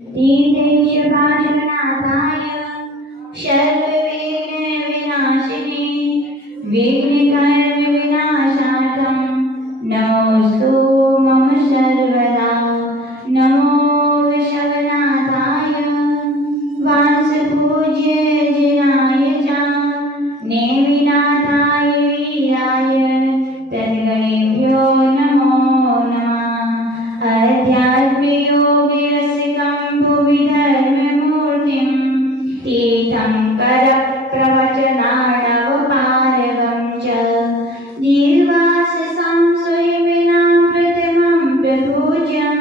तीर्थेशभाजनाथाय सर्वविघ्नविनाशिने विघ्नकर्मविनाशार्थं नमोऽस्तु मम सर्वदा। नमो विश्वनाथाय वासपूज्य जनाय च नेमिनाथाय वीराय तद्गणेभ्यो नमो नमः। अध्यात्मयोगिरसिकं भुवि धर्ममूर्तिं तीर्थङ्करप्रवचनार्णवपारगं च दीर्वाससं स्वयमिनां प्रथमं प्रपूज्यं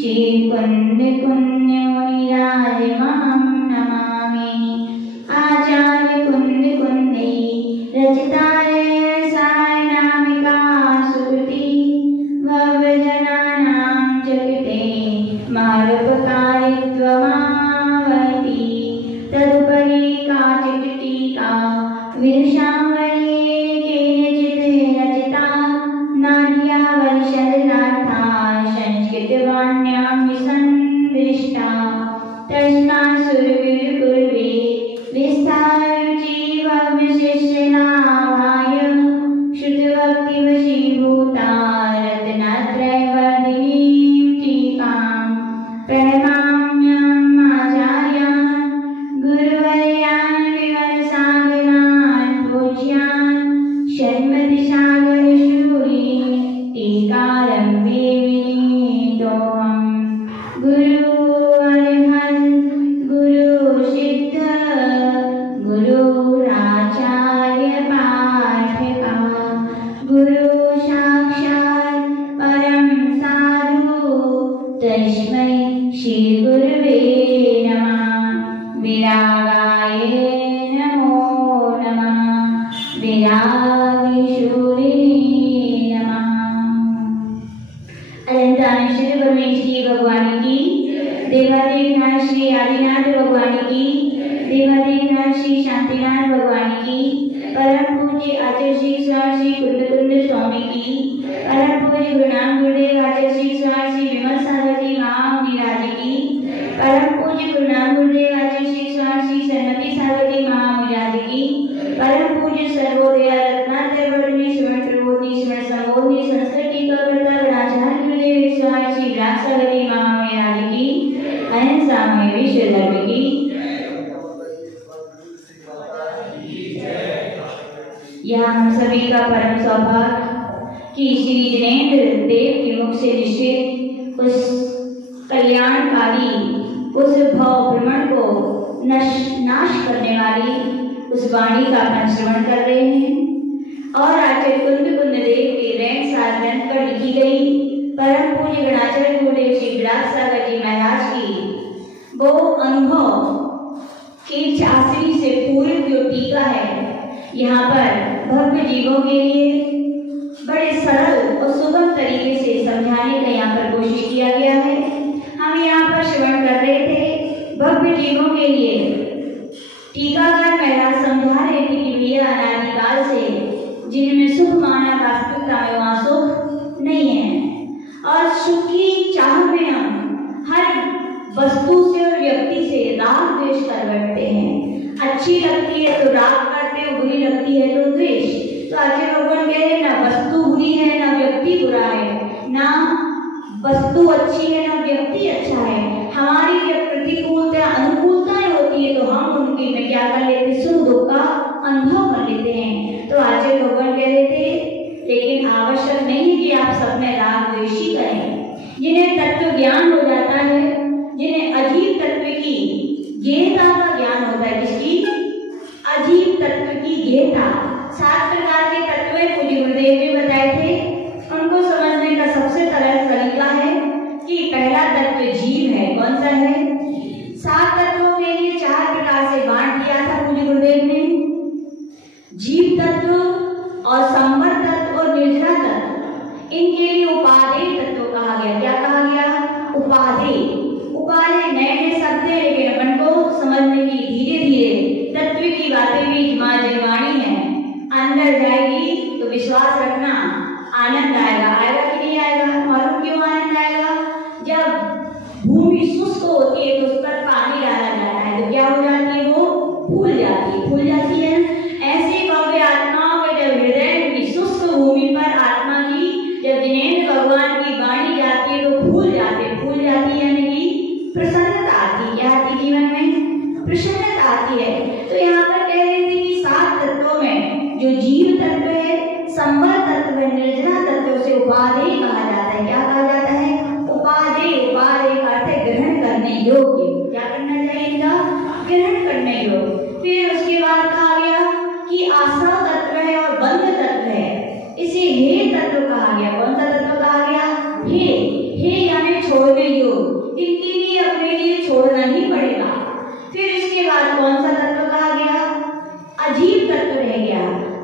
श्रीकुन्दकुन्दमुनिराजमहं नमामि। आचार्यकुन्दकुन्दै रचिताय सायनामिका सुकृति भवजनानां च कृते मारुपकारित्वमावहति। तदुपरि काचित् टीका विदुषामणि केनचित् रचिता नाट्यावलिशरणार्था संस्कृतवाण्यां विसन्दृष्टा। तस्मात् सुरगुरुपूर्वे विस्ताररुचि भव्यशिष्यलाभाय श्रुतभक्तिवशीभूता रत्नत्रयवर्धिनीं टीकां प्रणमाम्यहम् आचार्यान् गुरुवर्यान् विवरसागरान् पूज्यान् षण्मतिसागरशूरीन् टीकारम्भे विनीतोऽहम्। गुरु अरहत् गुरु सिद्ध गुरुराचार्य पाठका गुरु साक्षात् परं साधु तस्मै श्री गुरवे नमः। विरागाय नमो नमः विरागशूलिने नमः। अनंतानेश्वर परमेश्वरी भगवान की, देवादेवनाथ श्री आदिनाथ भगवान की, देवादेवनाथ श्री शांतिनाथ भगवान की, परम पूज्य आचार्य श्री कुंदकुंद स्वामी की, परम पूज्य गुरुनाम गुरुदेव आचार्य श्री विमल सागर जी महामुनिराज की, परम पूज्य गुरुनाम गुरुदेव आचार्य श्री सन्मति सागर जी महामुनिराज की, परम पूज्य सर्वोदय रत्नात्रयवर्धिनी श्रीमन प्रबोधिनी श्रीमन संबोधिनी संस्कृत टीकाकर्ता गणाचार्य गुरुदेव श्री विराट सागर जी महामुनिराज की, अनंत सामय विश्व धर्म की। यह हम सभी का परम सौभाग्य कि श्री जिनेंद्र देव के मुख से निश्चित उस कल्याणकारी, उस भव भ्रमण को नाश करने वाली उस वाणी का अपन श्रवण कर रहे हैं। और आचार्य कुंदकुंद देव के रैन सार ग्रंथ पर लिखी गई परम पूज्य गणाचार्य गुरुदेव श्री विराट सागर जी महाराज की वो अनुभव की चाशनी से पूरी जो टीका है, यहाँ पर भव्य जीवों के लिए बड़े सरल और सुगम तरीके से समझाने का यहाँ पर कोशिश किया गया है। हम यहाँ पर श्रवण कर रहे थे भव्य जीवों के लिए टीकाकार महाराज समझा रहे थे कि भैया अनादिकाल से जिनमें सुख माना वास्तविकता में वहाँ सुख नहीं है, और सुख की चाह में हम हर वस्तु से और व्यक्ति से राग द्वेष कर बैठते हैं। अच्छी लगती है तो राग करते हो, बुरी लगती है तो द्वेष। तो आचार्य भगवान कह रहे ना वस्तु बुरी है ना व्यक्ति बुरा है, ना वस्तु अच्छी है ना व्यक्ति अच्छा है। हमारी जब प्रतिकूलता अनुकूलताएं होती है तो हम उनकी में क्या कर लेते, सुख दुख का अनुभव कर लेते हैं। तो आचार्य भगवान कह रहे थे लेकिन आवश्यक नहीं है कि आप सब में राग द्वेषी करें। जिन्हें तत्व ज्ञान हो जाता है, जिन्हें अजीब तत्व की गेयता का ज्ञान होता है, किसकी अजीब तत्व की गेयता, 7 प्रकार के तत्व पूज्य गुरुदेव ने बताए थे। उनको समझने का सबसे सरल तरीका है कि पहला तत्व जीव है। कौन सा है? 7 तत्वों के लिए 4 प्रकार से बांट दिया था पूज्य गुरुदेव ने। जीव तत्व और संवर तत्व और निर्जरा तत्व, इनके लिए उपादेय तत्व कहा गया। क्या कहा गया? उपादेय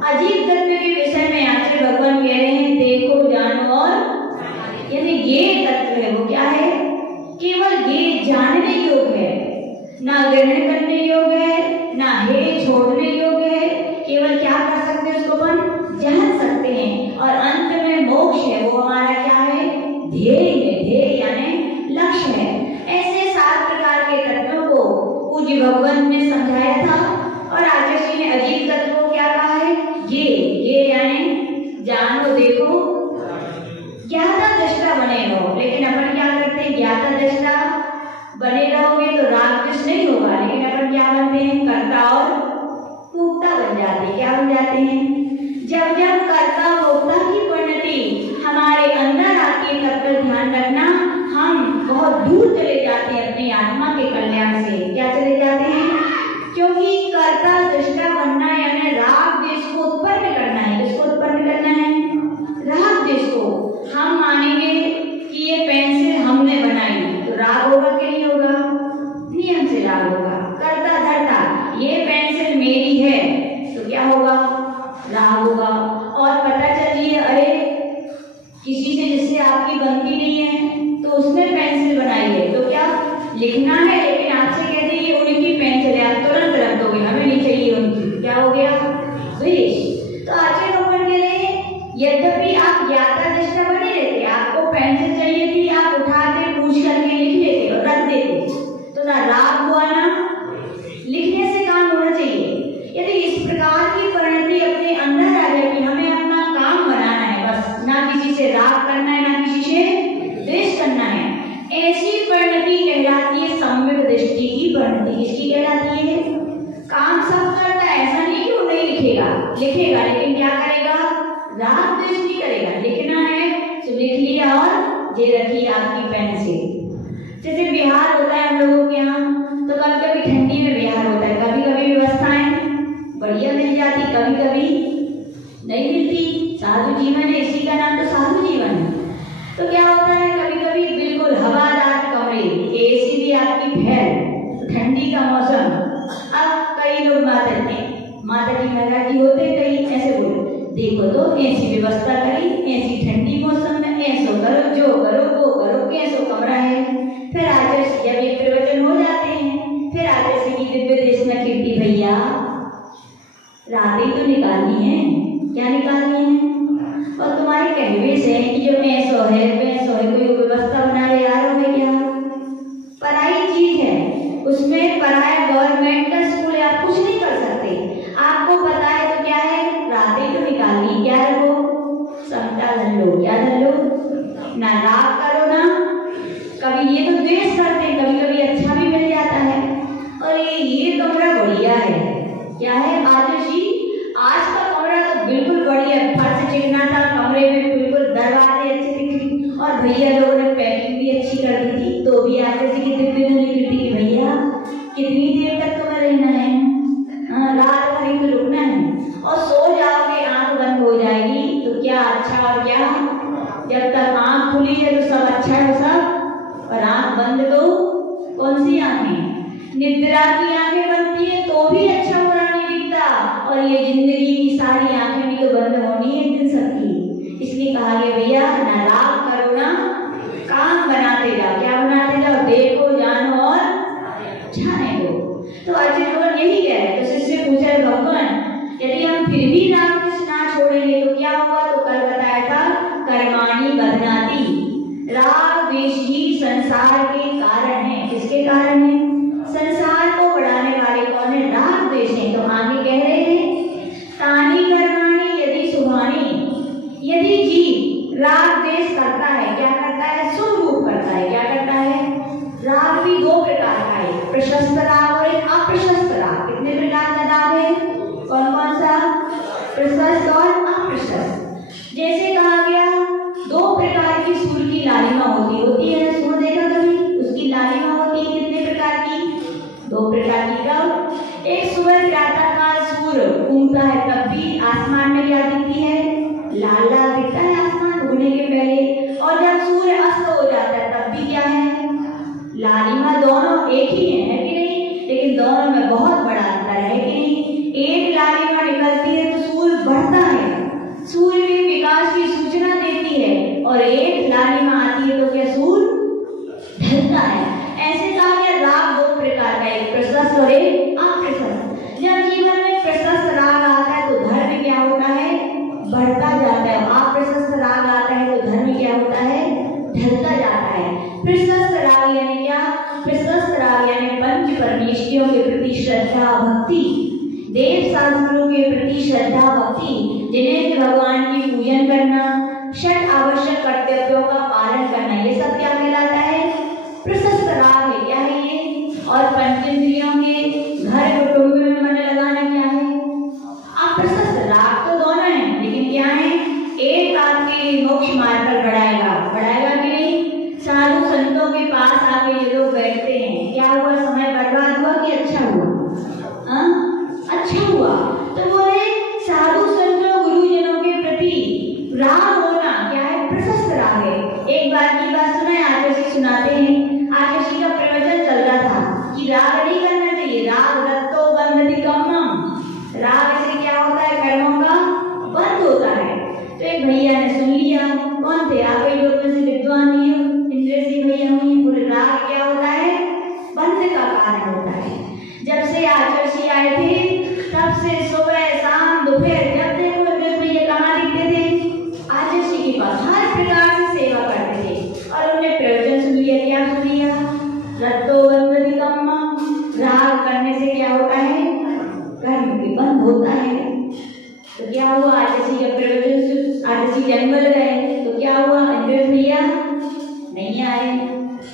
अजीब तत्व के विषय में आचार्य भगवान कह रहे हैं देखो जानो और, यानी ये तत्व है वो क्या है, केवल ये जानने योग्य है, ना ग्रहण करने योग्य है, ना है छोड़ने योग्य है, केवल क्या कर सकते हैं उसको अपन जान सकते हैं। और अंत में मोक्ष है, वो हमारा क्या है, ध्येय है, ध्येय यानी लक्ष्य है। ऐसे 7 प्रकार के तत्वों को पूज्य भगवान ने समझाया था और आचार्य जी ने अजीब तत्वों को क्या कहा है, ये यानी जानो देखो ज्ञाता दृष्टा बने रहो। लेकिन अपन क्या करते हैं, ज्ञाता दृष्टा बने रहोगे तो राग द्वेष नहीं होगा, लेकिन अपन क्या बनते हैं, कर्ता और भोक्ता बन जाते हैं। क्या बन जाते हैं, जब जब कर्ता भोक्ता की परिणति हमारे अंदर आती है तब तक ध्यान रखना हम बहुत दूर चले जाते हैं अपनी आत्मा के कल्याण से। क्या चले जाते हैं, क्योंकि कर्ता दृष्टा बनना यानी राग द्वेष को उत्पन्न करना है। किसको उत्पन्न करना है, राग द्वेष को। हम मानेंगे कि ये पेंसिल हमने बनाई तो राग होगा कि नहीं होगा, नियम से राग होगा। करता धरता ये पेंसिल मेरी है तो क्या होगा, राग होगा। और पता चलिए अरे किसी से जिससे आपकी बनती नहीं है तो उसने पेंसिल बनाई है तो क्या लिखना है, लेकिन आपसे कहते हैं ये उनकी पेंसिल है, आप तुरंत रख दोगे, हमें नहीं चाहिए उनकी। क्या हो गया, द्वेष। तो आचार्य भगवान कह रहे हैं यद्यपि आप ज्ञाता दृष्टा बने रहते, आपको पेंसिल चाहिए थी, आप उठाते पूछ करके लिख लेते और रख देते, तो ना राग हुआ ना लिखने से काम होना चाहिए। यदि इस प्रकार की परिणति अपने अंदर आ जाए कि हमें अपना काम बनाना है बस, ना किसी से राग करना है ना किसी से द्वेष करना है, ऐसी परिणति कहलाती है सम्यक दृष्टि की परिणति। किसकी कहलाती है, काम सब करता है, ऐसा नहीं कि वो नहीं लिखेगा, लिखेगा लेकिन क्या करेगा, राग द्वेष नहीं करेगा। लिखना है तो लिख लिया और ये रखी आपकी पेंसिल। जैसे बिहार होता है हम लोगों के यहाँ, तो कभी कभी ठंडी में बिहार होता है, कभी कभी व्यवस्थाएं बढ़िया मिल जाती, कभी कभी नहीं मिलती। साधु जीवन है, इसी का नाम तो साधु जीवन है। तो क्या होता है, कभी कभी बिल्कुल हवादार कमरे, एसी भी आपकी फैल, ठंडी का मौसम। अब कई लोग माता जी महाराज जी होते, कई ऐसे बोले देखो तो ऐसी व्यवस्था करी, ऐसी ठंडी मौसम में ऐसो करो, जो करो वो करो, कैसो कमरा है। फिर आचार्य जब ये प्रवचन हो जाते हैं, फिर आचार्य की दिव्य दृष्टि में कीर्ति भैया रातें तो निकालनी है, क्या निकालनी है, और तुम्हारे कहवे से कि जो ऐसो है वैसो है, कोई व्यवस्था बना रहे यार हो क्या, पराई चीज है, उसमें पराया गवर्नमेंट का स्कूल है, आप कुछ नहीं कर सकते। आपको पता है तो क्या है, रातें तो निकालनी, क्या रखो, समता धन लो, क्या धन लो, ना राग करो ना कभी ये तो द्वेष करते हैं, कभी कभी अच्छा भी मिल जाता है। और ये कमरा बढ़िया है, क्या है आदर्श जी, आज का कमरा तो बिल्कुल बढ़िया, फर्श चिकना था, कमरे में बिल्कुल दरवाजे अच्छे दिखे, और भैया लोगों ने पैकिंग भी अच्छी कर दी थी, तो भी आदर्श जी की दिव्य धुनी कीर्ति कि भैया कितनी देर तक तुम्हें रहना है, रात भर ही तो रुकना है, और सो जाओगे आंख बंद हो जाएगी तो क्या अच्छा और क्या, जब तक आंख खुली है तो सब अच्छा है सब, और आंख बंद तो कौन सी आंखें, निद्रा की आंखें बनती है तो भी अच्छा बुरा नहीं दिखता, और ये जिंदगी की सारी आंखें भी तो बंद होनी है दिन सबकी। इसलिए कहा गया भैया ना राग करो ना काम बनाते जाओ, क्या बनाते जाओ, देखो जानो और जाने दो। तो आचार्य भगवान यही कह रहे हैं। तो शिष्य पूछा भगवान यदि हम फिर भी राग द्वेष ना छोड़ेंगे तो क्या होगा, तो कल बताया था कर्माणि बध्नाति, राग द्वेष ही संसार के कारण है। किसके कारण है, संसार को बढ़ाने वाले कौन है, राग द्वेष है। तो आगे कह रहे हैं तानि कर्माणि यदि शुभानि, यदि जीव राग द्वेष करता है, क्या करता है, शुभ रूप करता है, क्या करता है, राग भी 2 प्रकार का है, प्रशस्त राग और एक अप्रशस्त राग। कितने प्रकार का राग है, कौन कौन सा, प्रशस्त और अप्रशस्त। जैसे कहा गया 2 प्रकार की सूर की लालिमा होती है, सूर देखा कभी, उसकी लालिमा होती है कितने प्रकार की, 2 प्रकार की। कब, एक सुबह प्रातः काल सूर घूमता है तब भी आसमान में क्या दिखती है, लाल लाल दिखता है आसमान उगने के पहले, और जब सूर्य अस्त हो जाता है तब भी क्या है, लालिमा दोनों एक ही है कि नहीं, लेकिन दोनों में बहुत बड़ा अंतर है कि नहीं। एक लालिमा निकलती है तो सूर्य बढ़ता देव शास्त्रों के प्रति श्रद्धा भक्ति, जिन्हें भगवान की पूजन करना, षट आवश्यक कर्तव्यों का पालन करना, ये सब क्या कहलाता है? प्रशस्त राग है। क्या है ये? और पंचेंद्रियों के घर कुटुंब में मन लगाना क्या है? आप प्रशस्त राग तो दोनों है, लेकिन क्या है? एक आपके मोक्ष मार्ग पर बढ़ाएगा कि नहीं? साधु संतों के पास आके ये लोग बैठते हैं, क्या हुआ? समय बर्बाद हुआ कि अच्छा हुआ? अच्छा हुआ। तो बोले साधु संतों गुरुजनों के प्रति राग होना क्या है? प्रशस्त राग है। एक बार की बात सुना है, आचार्य सुनाते हैं। आचार्य का प्रवचन चल रहा था कि राग नहीं करना चाहिए। राग रत्तो बंधति कम्मम, राग से क्या होता है? कर्मों का बंध होता है। तो एक भैया ने सुन लिया, कौन थे? आप ही लोग में से विद्वान ही हो, इंद्र सिंह भैया हुई। बोले राग क्या होता है? बंध का कारण होता है। जब से आचार्य आए थे तब से सुबह शाम दोपहर जब देखो भैया कहाँ दिखते थे? आचार्य के पास हर प्रकार से सेवा करते थे। और उन्हें प्रवचन सुन लिया। क्या सुन लिया? रत्तो बंधति कम्मम, राग करने से क्या होता है? कर्म के बंध होता है। तो क्या हुआ? आचार्य जब प्रवचन आचार्य जंगल गए तो क्या हुआ? इंद्र भैया नहीं आए।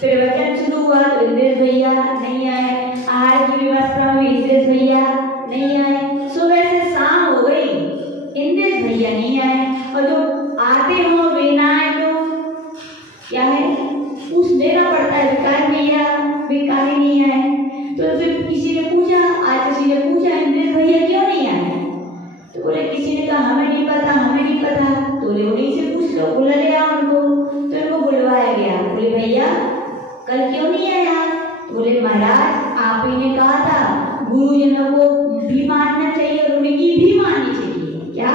प्रवचन शुरू हुआ तो इंद्र भैया नहीं आए। आहार की व्यवस्था में इंद्र भैया नहीं आए। सुबह से शाम हो गई, इंद्र भैया नहीं आए। और जो आते हो वे ना आए तो क्या है? पूछ देना पड़ता है, विकार भैया विकार ही नहीं आए। तो फिर किसी ने पूछा, आचार्य ने पूछा इंद्र भैया क्यों नहीं आए? तो बोले किसी ने कहा हमें नहीं पता, हमें नहीं पता। तो बोले उन्हीं से पूछ लो, बुला ले आओ उनको। तो उनको बुलवाया गया। बोले भैया कल क्यों नहीं आया? तो बोले महाराज आप ही ने कहा था गुरुजनों को भी मानना चाहिए और उनकी भी माननी चाहिए। क्या?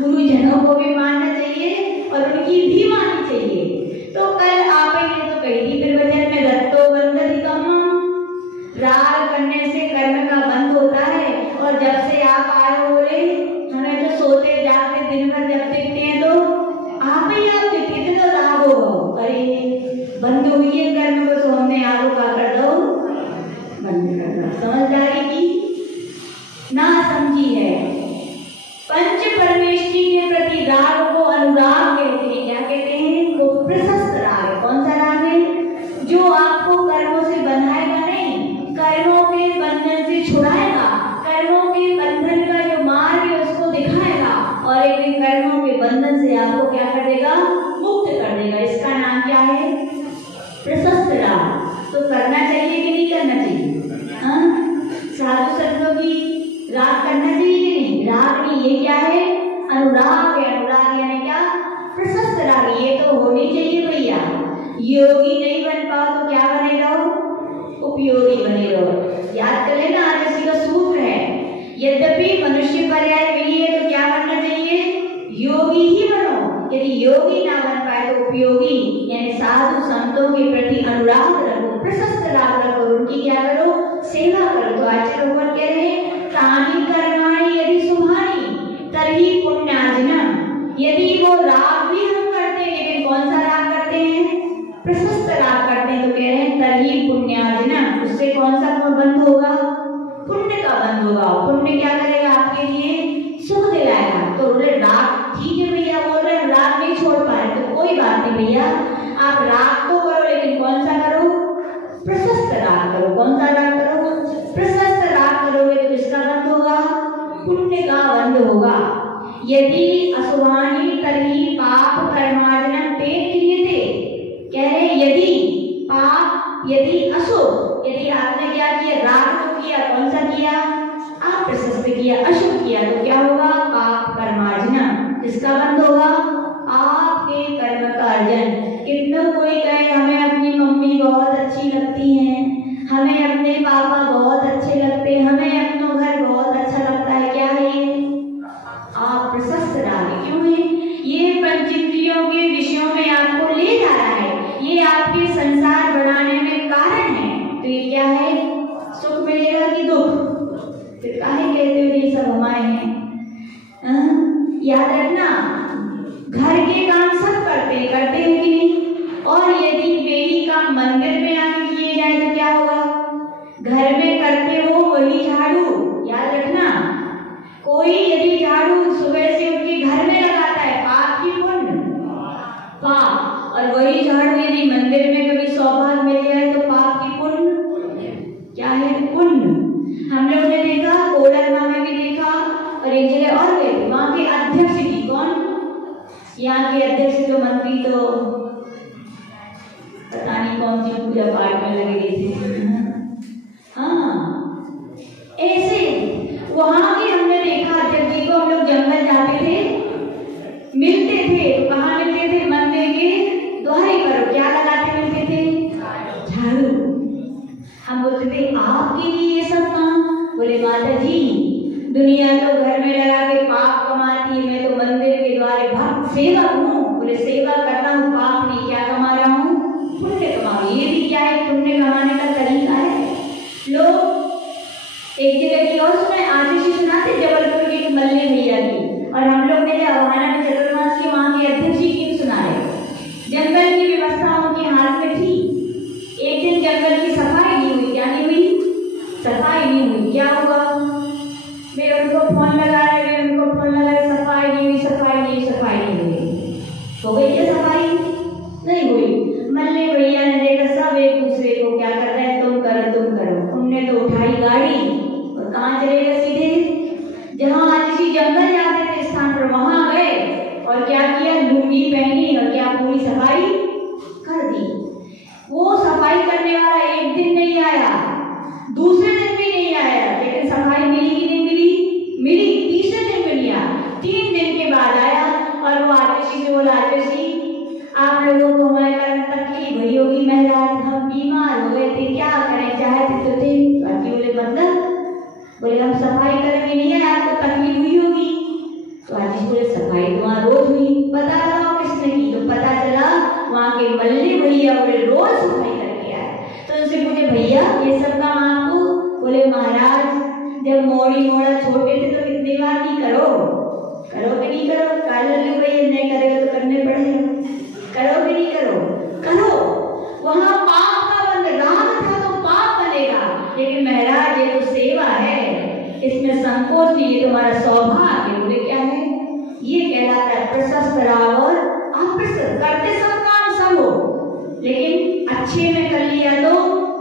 गुरुजनों को भी मानना चाहिए और उनकी भी माननी चाहिए। तो कल आप ही ने तो कही थी प्रवचन में रत्तो बंधति कम्मम, राग करने से कर्म का बंध होता है। और जब से आप आए हो बोले हमें तो सोते जागते दिन भर जब देखते हैं तो आप दिखते थे, तो राग हो अरे बंद हुई है कर्म को, तो हमने आपको क्या कर दो? बंद कर दो। समझदारी की ना समझी है। पंच परमेष्टि के प्रति राग को अनुराग कहते हैं। क्या कहते हैं? वो प्रशस्त राग। कौन सा राग है? जो आपको कर्मों से बंधाएगा नहीं, कर्मों के बंधन से छुड़ाएगा, कर्मों के बंधन का जो मार्ग है उसको दिखाएगा और एक दिन कर्मों के बंधन से आपको क्या कर देगा? मुक्त कर देगा। इसका नाम क्या है? प्रशस्त राग। तो करना चाहिए कि नहीं करना चाहिए? साधु संतों की राग करना चाहिए कि नहीं? राग नहीं, ये क्या है? अनुराग है। अनुराग यानी क्या? प्रशस्त राग। ये तो होनी चाहिए भैया। योगी नहीं बन पाओ तो क्या बने रहो? उपयोगी बने रहो। याद कर लेना, आज इसी का सूत्र है। यद्यपि मनुष्य पर्याय मिली है तो क्या बनना चाहिए? योगी ही बनो। यदि योगी ना बन पाए तो उपयोगी यानी साधु संतों के प्रति अनुराग रखो, प्रशस्त राग रखो, उनकी क्या करो? सेवा करो। तो आचार्य ऊपर कह रहे हैं तानि कर्माणि यदि शुभानि तर्हि पुण्यार्जनम। यदि वो राग भी हम करते हैं, लेकिन कौन सा राग करते हैं? प्रशस्त राग करते हैं, तो कह रहे हैं तर्हि पुण्यार्जनम। उससे कौन सा बंध होगा? पुण्य का बंध होगा। पुण्य क्या करेगा? आपके लिए सुख दिलाएगा। तो राग ठीक है भैया, बोल रहे राग नहीं छोड़ पाए तो कोई बात नहीं भैया, आप राग तो करो लेकिन कौन सा करो? प्रशस्त राग करो। कौन सा राग करो? प्रशस्त राग करोगे तो किसका बंध होगा? पुण्य का बंध होगा। यदि अशुभानि तर्हि पाप कर्मार्जनम ते क्रियते। कह रहे यदि पाप, यदि अशुभ, यदि आपने क्या किया? राग तो किया, कौन सा किया? आप प्रशस्त किया, अशुभ किया तो क्या होगा? पाप कर्मार्जनम। किसका बंध होगा? आपके कर्म का अर्जन। कितना कोई कहे हमें अपनी मम्मी बहुत अच्छी लगती है, हमें अपने पापा बहुत अच्छे लगते हैं, हमें अपना घर बहुत अच्छा लगता है। क्या है ये? आप प्रशस्त राग। क्यों है? ये पंचेंद्रियों के विषयों में आपको ले जा रहा है, ये आपके संसार बढ़ाने में कारण है। तो ये क्या है? सुख मिलेगा कि दुख? फिर काहे कहते हो ये सब हमारे हैं? याद रखना, घर के काम सब करते हैं कि नहीं? और यदि वही काम मंदिर में आके किए जाए तो क्या होगा? घर में करते हो वही झाड़ू। याद रखना, कोई यदि झाड़ू सुबह से उठ के घर में लगाता है, पाप की पुण्य? पाप। और वही झाड़ू यदि मंदिर में कभी सौभाग्य मिल जाए तो पाप की पुण्य? क्या है? पुण्य। हम लोग ने देखा, कोडरमा में भी देखा और एक जगह और गए, वहां के अध्यक्ष जी, कौन? यहाँ के अध्यक्ष तो मंत्री तो पता नहीं कौन सी पूजा पाठ में लगे थे। हाँ, ऐसे वहां भी हमने देखा अध्यक्ष जी को। हम लोग जंगल जाते थे, मिलते थे, कहाँ मिलते थे? मंदिर के द्वारे पर। क्या लगाते मिलते थे? झाड़ू। हम बोलते थे आपके लिए ये सब काम? बोले माता जी, दुनिया तो घर में लगा के पाप कमाती है, मैं तो मंदिर के द्वारे भक्त सेवक हूँ। बोले सेवा करता हूँ, पाप नहीं, क्या कमा रहा हूँ? पुण्य कमा। ये भी क्या है? पुण्य कमाने का तरीका है। लोग एक जगह की और सुने, आशीष सुनाते जबलपुर के मल्ले भैया की, और हम लोग ने आह्वाना में चतुर्मास के वहां के अध्यक्ष जी की सुनाए। जंगल की व्यवस्था उनके हाथ में थी। एक दिन जंगल की सफाई नहीं हुई। क्या नहीं हुई? सफाई नहीं हुई। क्या हुआ? वे उनको फोन लगा रहे, सफाई नहीं हुई, सफाई नहीं हुई। हो गई क्या सफाई? नहीं हुई। मल्ले भैया ने देखा सब एक दूसरे को क्या कर रहे हैं, तुम करो। उनने तो उठाई गाड़ी और कहाँ चले गए? सीधे जहाँ आज जंगल जाते थे स्थान पर वहां गए और क्या किया? लुंगी पहनी और क्या पूरी सफाई कर दी। वो सफाई करने वाला एक दिन नहीं आया, दूसरे दिन भी नहीं आया, लेकिन सफाई मिली कि नहीं मिली? मिली। तीसरे दिन मिली। 3 दिन के बाद आया और वो आतिशी से बोला, आतिशी आप लोगों को हमारे कारण तकलीफ हुई होगी, महाराज हम बीमार हो गए थे, क्या करें, चाहते तो थे। बाकी बोले मतलब? बोले हम सफाई करके नहीं है, आपको तकलीफ हुई होगी। तो आतिशी बोले सफाई तो वहाँ रोज हुई। पता लगाओ किसने की? तो पता चला वहाँ के मल्ले भैया बोले रोज सफाई करके आए। तो उनसे पूछे भैया ये सब काम आपको? बोले महाराज जब मोड़ा छोटे थे तो इतनी बार नहीं करो कि नहीं करो? काले भैया नहीं करेगा तो करने पड़ेगा। करो कि नहीं करो? वहाँ पाप का बंद राग था तो पाप बनेगा, लेकिन महाराज ये तो सेवा है, इसमें संकोच नहीं, ये तुम्हारा सौभाग्य। बोले क्या है? ये कहलाता है प्रशस्त राग और अप्रशस्त। करते सब काम सब हो, लेकिन अच्छे में कर लिया तो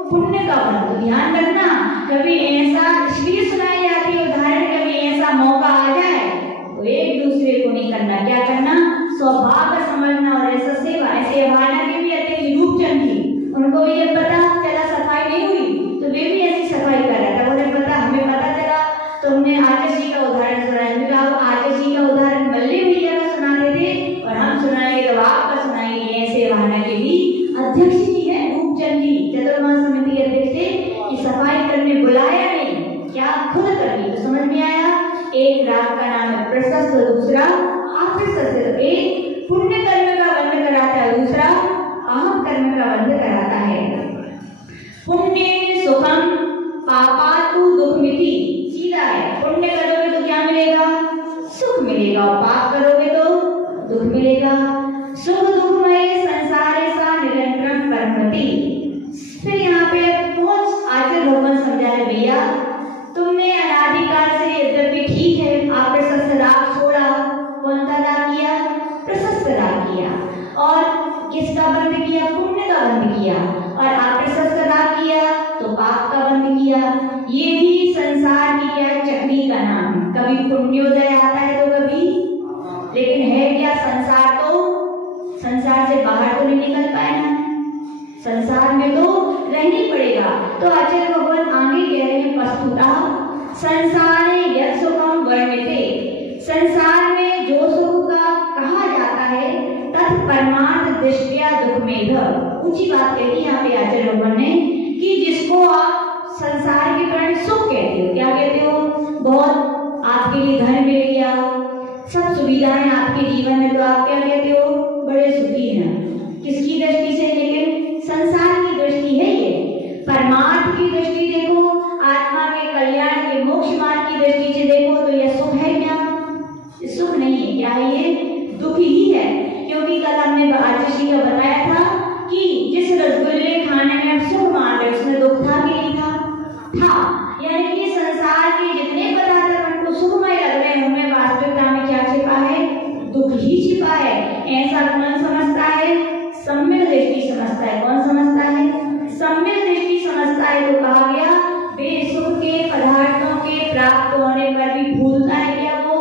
पुण्य का बन। तो ध्यान रखना, कभी ऐसा इसलिए सुनाई जाती है उदाहरण, कभी ऐसा मौका आ जाए तो एक दूसरे को नहीं करना, क्या करना? सौभाग्य समझना और ऐसा सेवा। ऐसे अभाना के भी अध्यक्ष रूपचंद जी, उनको भी जब पता चला सफाई नहीं हुई तो वे भी ऐसी सफाई कर रहा था। उन्हें पता, हमें पता चला तो हमने आचार्य जी का उदाहरण सुनाया। आप आचार्य जी का उदाहरण मल्ले भैया का सुनाते थे और हम सुनाएंगे तो आपका सुनाएंगे। ऐसे अभाना के भी अध्यक्ष जी है रूपचंद जी, चतुर्मास समिति अध्यक्ष थे, कि सफाई करने बुलाया नहीं, क्या खुद कर ली। तो समझ में आया, एक राग का नाम है प्रशस्त, दूसरा अप्रशस्त। एक पुण्य कर्म का बंध कराता है, दूसरा अहम कर्म का बंध कराता है। पुण्य सुखम पापातु दुःखमिति, सीधा है। पुण्य करोगे तो क्या मिलेगा? सुख मिलेगा, और पाप करोगे तो दुख मिलेगा। सुख दुखमय संसारे सा निरंतरम कर्मति। फिर यहाँ पे पहुंच आचार्य भगवान समझा रहे, भैया तुमने अनादिकाल से यद्यपि ठीक है आप प्रशस्त राग छोड़ा, कौन सा राग किया? प्रशस्त राग किया। और किसका बंद किया? पुण्य का बंद किया। और आप प्रशस्त राग किया तो पाप का बंद किया। ये भी संसार की क्या चक्री का नाम है। कभी पुण्योदय आता है तो कभी, लेकिन है क्या? संसार से बाहर तो नहीं निकल पाए ना, संसार में तो रहना पड़ेगा। तो आचार्य भगवान आगे कह रहे हैं, वस्तुतः संसारे यत् सुखम वर्ण्यते, संसार में जो सुख का कहा जाता है तत् परमार्थ दृष्टिया दुःखमेध। ऊंची बात कही यहाँ पे आचार्य भगवान ने, कि जिसको आप संसार के कारण सुख कहते हो, क्या कहते हो? बहुत आपके लिए धन मिल गया, सब सुविधाएं आपके जीवन में, तो आप क्या कहते हो? बड़े सुखी हैं। किसकी दृष्टि से? लेकिन संसार की दृष्टि है ये। परमार्थ की दृष्टि देखो, आत्मा के कल्याण के मोक्ष मार्ग की दृष्टि से देखो तो यह सुख है क्या? सुख नहीं है। क्या है ये? दुख ही है। क्योंकि कल हमने आचार्य का बताया था कि जिस रसगुल्ले खाने में आप सुख मान रहे उसमें दुख था कि नहीं था? था। यानी कि संसार के जितने पदार्थ हमको सुखमय लग रहे ऐसा कौन समझता है? सम्यक दृष्टि समझता है। कौन समझता है? सम्यक दृष्टि समझता है। तो कहा गया वे सुख के पदार्थों के प्राप्त होने पर भी भूलता है क्या? वो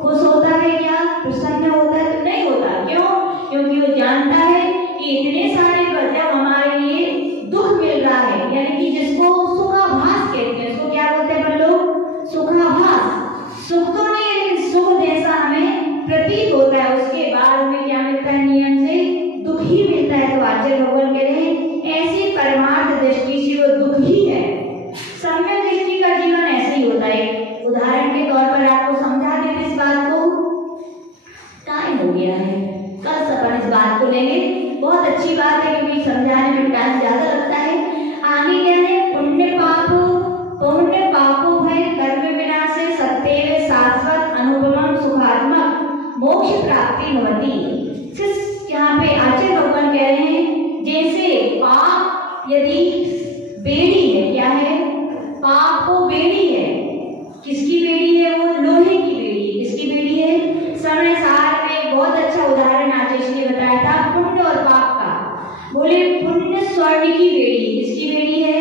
खुश होता है क्या? प्रसन्न होता है? तो नहीं होता। क्यों? क्योंकि वो जानता है कि इतने सारे जब हमारे लिए दुख मिल रहा है, यानी कि जिसको सुखाभास कहते हैं, उसको क्या बोलते हैं लोग? सुखाभास। सुख तो नहीं, लेकिन सुख जैसा हमें प्रतीत होता है, उसके बाद हमें क्या मिलता है? नियम से दुख ही मिलता है। तो आचार्य भगवान कह रहे हैं ऐसी परमार्थ दृष्टि से वो दुख ही है। सम्यक दृष्टि का जीवन ऐसे ही होता है। उदाहरण के तौर पर आपको समझा देते इस बात को। टाइम हो गया है, कल से अपन इस बात को लेंगे। बहुत अच्छी बात है क्योंकि समझाने में टाइम ज्यादा लगता है। आगे क्या है? पुण्य पापो भय कर्म विनाशे सत्येव शाश्वत अनुपमम सुखात्मक मोक्ष प्राप्ति होती। यहाँ पे आचार्य भगवान कह रहे हैं जैसे पाप यदि बेड़ी है, क्या है? पाप को बेड़ी है। किसकी बेड़ी है? वो लोहे की बेड़ी है। किसकी बेड़ी है? समय सार में बहुत अच्छा उदाहरण आचार्य ने बताया था पुण्य और पाप का। बोले पुण्य स्वर्ण की बेड़ी। किसकी बेड़ी है?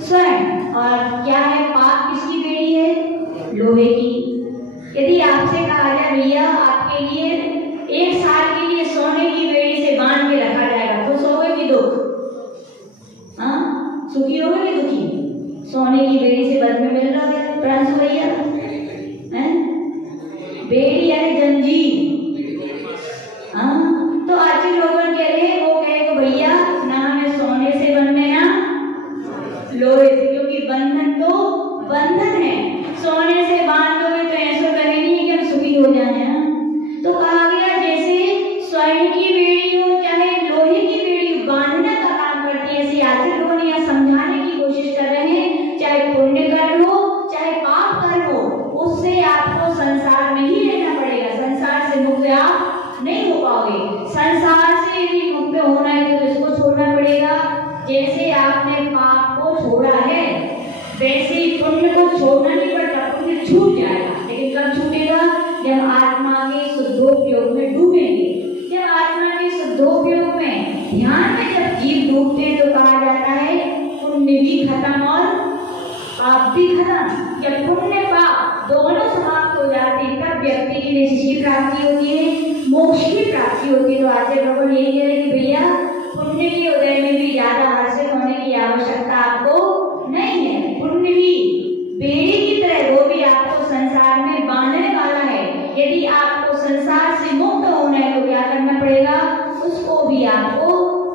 स्वर्ण। और क्या है? पाप किसकी बेड़ी है? लोहे की। यदि आपसे कहा जाए भैया आपके लिए 1 साल के लिए सोने की बेड़ी से बांध के रखा जाएगा, खुश होगे कि दुख? हाँ, सुखी होगे कि दुखी? सोने की बेड़ी से बद में मिल रहा है प्रांशु भैया, हैं? बेड़ी यानी जंजीर। हाँ, तो आचार्य लोगन कह रहे हैं, वो कहे भैया ना हमें सोने से बनने ना लोहे से, क्योंकि बंधन तो बंधन है। सोने से बांध दोगे तो ऐसा कभी नहीं कि हम सुखी हो जाए। तो कहा गया जैसे स्वर्ण की बेड़ी हो चाहे लोहे की बेड़ी, बांधने का काम करती है। ऐसे आचार्य लोग यह समझाने की कोशिश कर रहे हैं, चाहे पुण्य कर्म हो चाहे पाप कर्म हो, उससे आपको संसार में ही रहना पड़ेगा। संसार से मुक्त आप नहीं हो पाओगे। संसार से यदि मुक्त होना है तो इसको छोड़ना पड़ेगा। जैसे आपने पाप को छोड़ा है वैसे ही पुण्य को छोड़ना नहीं पड़ता। पुण्य छूट जाएगा, लेकिन कब छूटेगा? जब आत्मा के शुद्धोपयोग में डूबेंगे। जब आत्मा के शुद्धोपयोग में ध्यान में जब जीव डूबते हैं तो कहा जाता है पुण्य भी खत्म और पाप भी खत्म। जब पुण्य पाप दोनों समाप्त हो जाते हैं तब व्यक्ति के लिए किसकी प्राप्ति होती है? मोक्ष की प्राप्ति होती है। तो आचार्य भगवान यही कह रहे कि भैया पुण्य के उदय में भी ज्यादा हर्षित होने की आवश्यकता आपको नहीं है। पुण्य भी बेड़ी की तरह, वो भी आपको संसार में बांधने वाला है। यदि आपको संसार से मुक्त होना है तो क्या करना पड़ेगा? उसको भी आपको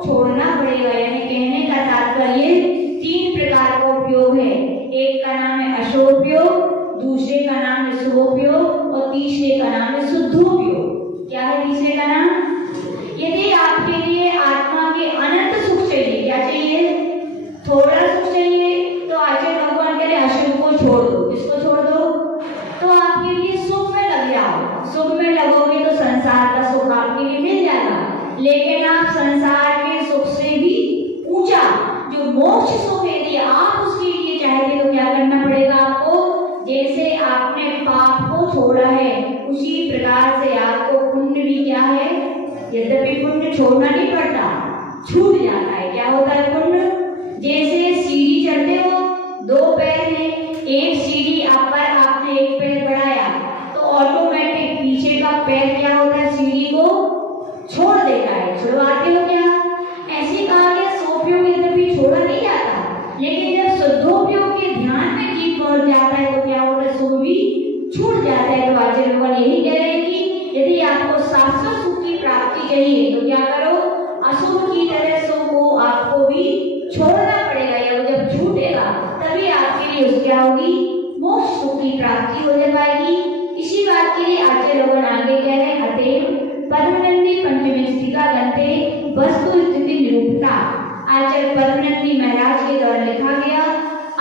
छोड़ना पड़ेगा। यानी कहने का तात्पर्य 3 प्रकार का उपयोग है। एक का नाम है अशुभोपयोग, दूसरे का नाम है शुभोपयोग और तीसरे का नाम है शुद्धोपयोग। क्या है तीसरे का नाम? यदि आपके लिए आत्मा के अनंत सुख चाहिए, क्या चाहिए? थोड़ा सुख चाहिए, तो आचार्य भगवान कह रहे अशुभ को छोड़ दो। किसको छोड़ दो? तो आपके लिए सुख में लग जाओ। सुख में लगोगे तो संसार का सुख आपके लिए मिल जाएगा। लेकिन आप संसार के सुख से भी ऊंचा जो मोक्ष सुख है, यदि आप उसके लिए चाहते तो क्या करना पड़ेगा आपको? जैसे आपने पाप को छोड़ा है उसी प्रकार से आपको पुण्य भी क्या है? यद्यपि पुण्य छोड़ना नहीं पड़ता, छूट जाता है। क्या होता है पुण्य? जैसे सीढ़ी चढ़ते हो, 2 पैर है, एक सीढ़ी आप पर आपने एक पैर बढ़ाया तो ऑटोमेटिक पीछे का पैर क्या होता है? सीढ़ी को छोड़ देता है। छुड़वाते हो क्या? ऐसे कहा गया सोपयोग यद्यपि छोड़ा नहीं जाता, लेकिन जब शुद्धोपयोग के ध्यान में जीव पहुंच जाता है तो क्या होता है? सुख भी छूट जाता है। तो आचार्य भगवान यही कह रहे हैं कि यदि आपको शाश्वत सुख की प्राप्ति चाहिए तो क्या करो? अशुभ की तरह सुख को आपको भी छोड़ना पड़ेगा। या वो जब छूटेगा तभी आपके लिए उस क्या होगी? मोक्ष सुख की प्राप्ति हो पाएगी। इसी बात के लिए आचार्य भगवान आगे कह रहे हैं अतएव परमनंदी पंचमेष्टिका ग्रंथे वस्तु स्थिति निरूपता। आचार्य परमनंदी महाराज के द्वारा लिखा गया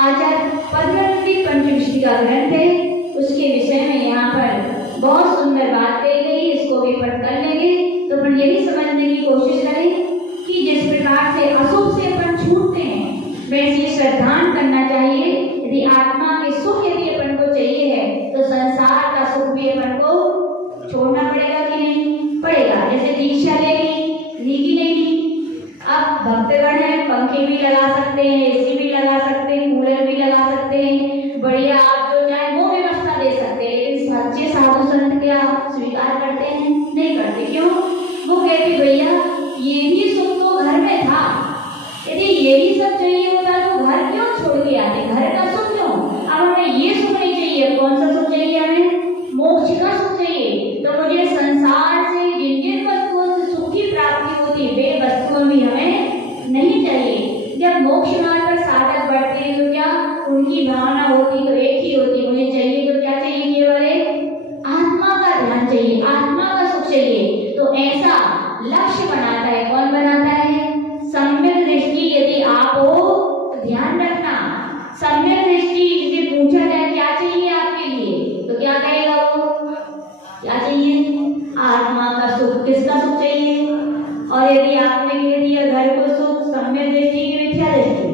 आचार्य परमनंदी पंचमेष्टिका ग्रंथ है, उसके विषय में यहाँ पर बहुत सुंदर बात कही गई। इसको भी पढ़ कर लेंगे तो अपन यही समझने की कोशिश करें कि जिस प्रकार से अशुभ से अपन छूटते हैं वैसे श्रद्धान करना चाहिए। यदि आत्मा के सुख यदि अपन को चाहिए है तो संसार का सुख भी अपन को छोड़ना पड़ेगा कि नहीं पड़ेगा। जैसे दीक्षा क्या स्वीकार करते हैं? नहीं करते। क्यों? वो कहते भैया ये भी सुख तो घर में था, यदि यही सब चाहिए होता तो घर क्यों छोड़ के आते, घर का सुख क्यों? अब हमें ये सुख नहीं चाहिए। कौन सा सुख चाहिए हमें? मोक्ष का सुख चाहिए। तो मुझे संसार से जिन जिन वस्तुओं से सुख की प्राप्ति होती वे वस्तुएं भी हमें नहीं चाहिए। जब मोक्ष मार्ग पर साधक बढ़ते हैं तो क्या उनकी भावना होती तो एक ही होती, मुझे चाहिए तो क्या चाहिए? केवल आत्मा का ध्यान चाहिए, आत्मा का सुख चाहिए। तो ऐसा लक्ष्य बनाता है। कौन बनाता है? सम्यक दृष्टि यदि आप हो तो ध्यान रखना, सम्यक दृष्टि से पूछा जाए क्या चाहिए आपके लिए तो क्या कहेगा वो? क्या चाहिए? आत्मा का सुख। किसका सुख चाहिए? और यदि आपने कह दिया घर को सुख, सम्यक दृष्टि की मिथ्या दृष्टि?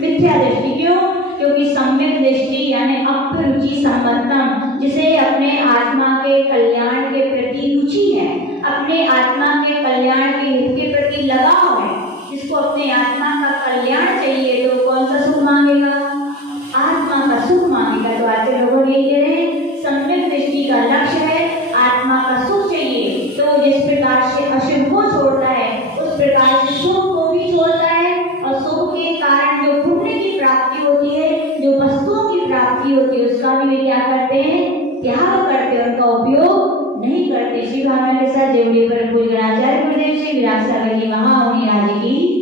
मिथ्या दृष्टि। क्यों? क्योंकि सम्यक दृष्टि यानी अप्रुचि सम्मतम, जिसे अपने आत्मा के कल्याण के प्रति रुचि है, अपने आत्मा के कल्याण के हित के प्रति लगाव है, जिसको अपने आत्मा का कल्याण चाहिए तो कौन सा सुख मांगेगा? आत्मा का सुख मांगेगा। तो आज लोगों ने कह रहे सम्यक दृष्टि का लक्ष्य है आत्मा का सुख चाहिए। तो जिस प्रकार से अशुभ को छोड़ता है उस प्रकार से सुख को भी छोड़ता है, और सुख के कारण जो पुण्य की प्राप्ति होती है, जो वस्तुओं की प्राप्ति होती है, उसका भी वे क्या करते हैं? त्याग करते हैं, उनका उपयोग नहीं करते। इसी भावना के साथ देवड़ी पर पूज्य आचार्य गुरुदेव श्री विराट सागर जी महामुनि आज की